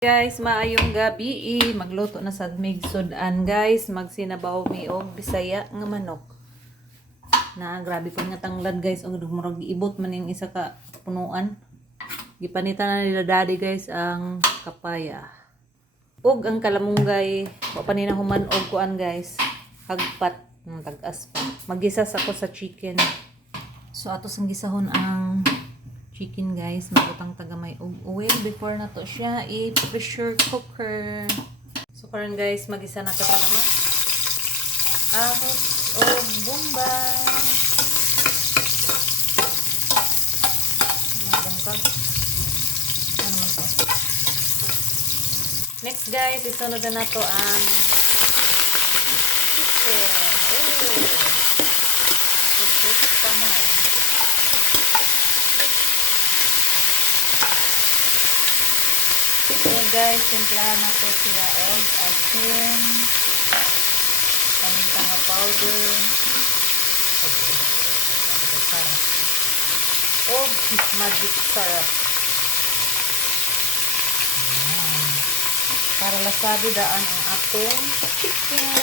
Guys, maayong gabi. Magluto na sad mig sudan, guys. Magsinabaw mi og bisaya nga manok. Na grabe pa nga tanglad, guys. Og murag giibot man yung isa ka punuan. Gipanitan na nila daddy, guys, ang kapaya. Og ang kalamunggay, wa pa nina human og kuan, guys. Hagpat ng tag-as pa. Maggisas ako sa chicken. So ato sang gisahon ang chicken, guys. Magutang tagamay og oil before na to siya i-pressure cooker. So karon, guys, magisa na to sa naman ahos o bombay. Mabungkag. Ano man to? Next, guys, isunod na to ang chicken. Ito pa mo. Guys, simplahan na to sila og asin, paminta nga powder, og magic syrup. Para lasado daan ang atong chicken.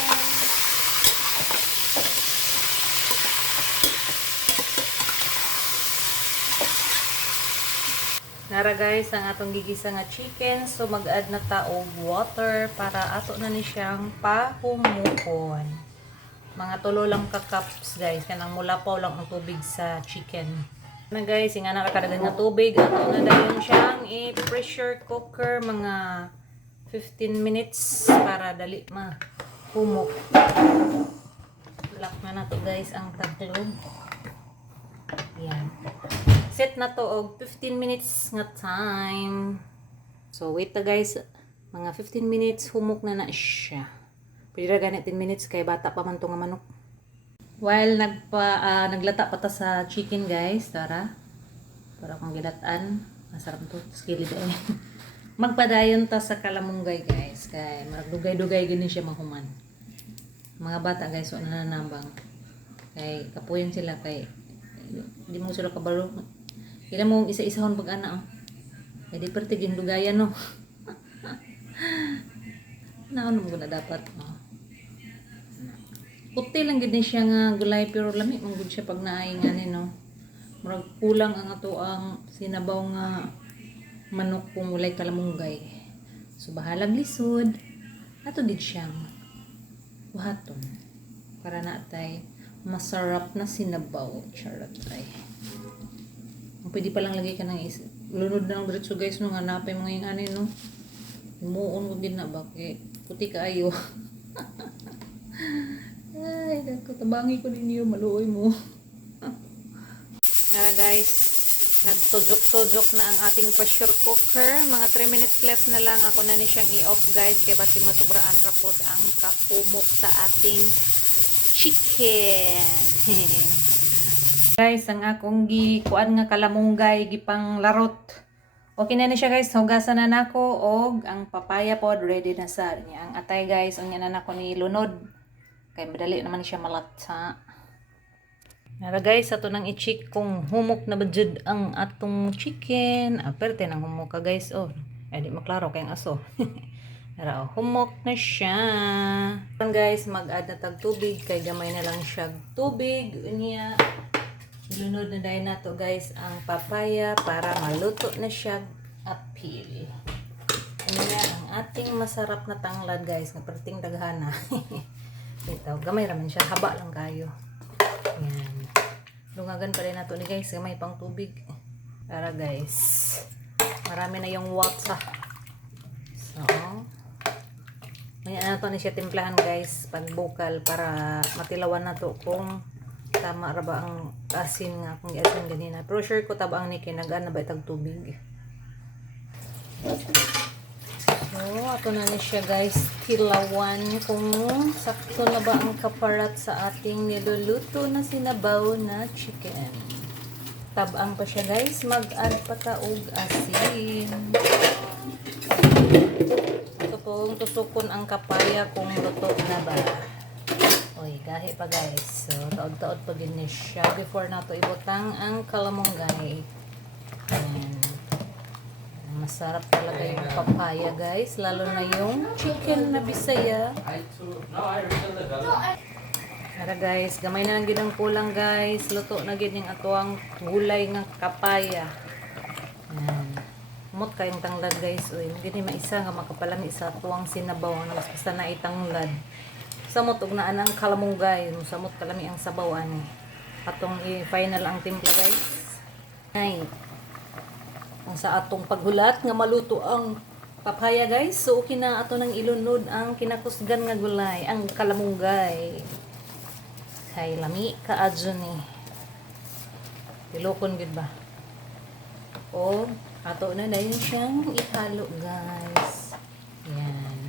Nara, guys, ang atong gigisa nga chicken. So mag-add na ta og water para ato na ni siyang pahumukon. Mga tulo lang ka cups, guys. Kanang mulapaw lang ang tubig sa chicken. Na, guys, nga nakakadagan nga tubig. Ato na dayon siyang i-pressure cooker mga 15 minutes para dali mahumok. Lock na to, guys, ang taglog. Yan. Set na to og 15 minutes nga time. So wait na, guys. Mga 15 minutes humok na siya. Pwede ra ganit 10 minutes kay bata pa man to nga manok. While naglata pa ta sa chicken, guys, para kung gilatan, masarap to. Skilid ay. Magpadayon ta sa kalamunggay, guys, kay marag dugay-dugay gini siya mahuman. Mga bata, guys, wala na nambang. Kay kapuyon sila kay di mo sila kabalo. Kailan mo isa-isahon pag-ana, oh. Pwede pertigin dugayan, no. Naon mo na dapat, no. Puti lang gid siya nga gulay, pero lami man gud siya pag nainganin, no. Murag kulang ang ato ang sinabaw nga manok kung walay kalamunggay. So bahalag lisod. Ato gid siyang buhaton para natay masarap na sinabaw. Charot ay. Pwede pa lang lagay ka ng lunod na ng diretso, guys, no, nga napay mga inganin, no. Umuon ko din na ba kay puti kaayo. Ay, tabangi ko din yun, maluoy mo. Nara, guys, nagtujok-tujok na ang ating pressure cooker. Mga 3 minutes left na lang. Ako na ni siyang i-off, guys, kay basi masubraan rapod ang kahumok sa ating chicken. Guys, ang akong kuan nga kalamunggay gipang larot. Okay na ni siya, guys. Hugasan na nako og ang papaya pod ready na sa niya. Ang atay, guys, unya na nako ni lunod. Kay madali naman siya malatsa. Nara, guys, ato nang i-check kung humok na ba jud ang atong chicken. Aperte nang humok ka, guys, oh. Di maklaro kay ang aso. Nara, oh, humok na siya. Guys, mag-add na tag tubig kay gamay na lang siya tubig. Unya ilunod na dahil na to, guys, ang papaya para maluto na siya apil. Ano nga ang ating masarap na tanglad, guys, nga perting daghana. Ito, gamay raman siya, haba lang kayo. Yan. Lungagan pa rin na to ni, guys, gamay pang tubig. Para, guys, marami na yung water. So, ngayon na to ni siya timplahan, guys, pagbukal para matilawan na to kung tama ra ba ang asin nga kung asin ganina. Pero sure ko tabang ni kinagaan na ba itag tubig. So, ato na ni siya, guys, tilawan kung sakto na ba ang kaparat sa ating niluluto na sinabaw na chicken. Tabang pa siya, guys. Mag-add pa ta og asin. Ito pong tusukon ang kapaya kung luto na ba. Oy, gahi pa, guys. So, taod-taod pa din siya before nato ibutang ang kalamunggay. Ayan. Masarap talaga yung papaya guys. Lalo na yung chicken na bisaya. Tara guys, gamay na lang ginang kulang guys. Luto na gid yung atuang gulay nga kapaya. Yan. Umot kayong tanglad guys. Uy, gini maisa nga makapalami sa atuang sinabaw. Ang basta na itanglad. Samot og naa ang kalamunggay. Samot kalami ang sabaw ani. Atong i-final ang timpla guys. Ay. Ang sa atong paghulat nga maluto ang papaya guys. So okay na ato nang ilunod ang kinakusgan nga gulay, ang kalamunggay. Kay lami kaadyo ni. Tilokon gud ba? O ato na dayon siyang ihalo guys. Yan.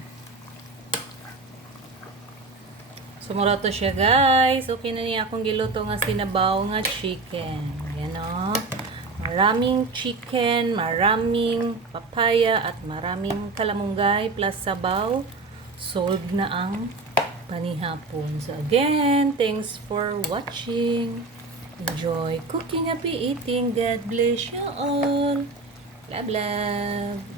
Sumurato siya guys. Okay na niya akong giluto nga sinabaw nga chicken. Yan o. Maraming chicken, maraming papaya, at maraming kalamunggay plus sabaw. Solved na ang panihapon. So again, thanks for watching. Enjoy cooking, happy eating. God bless you all. Love, love.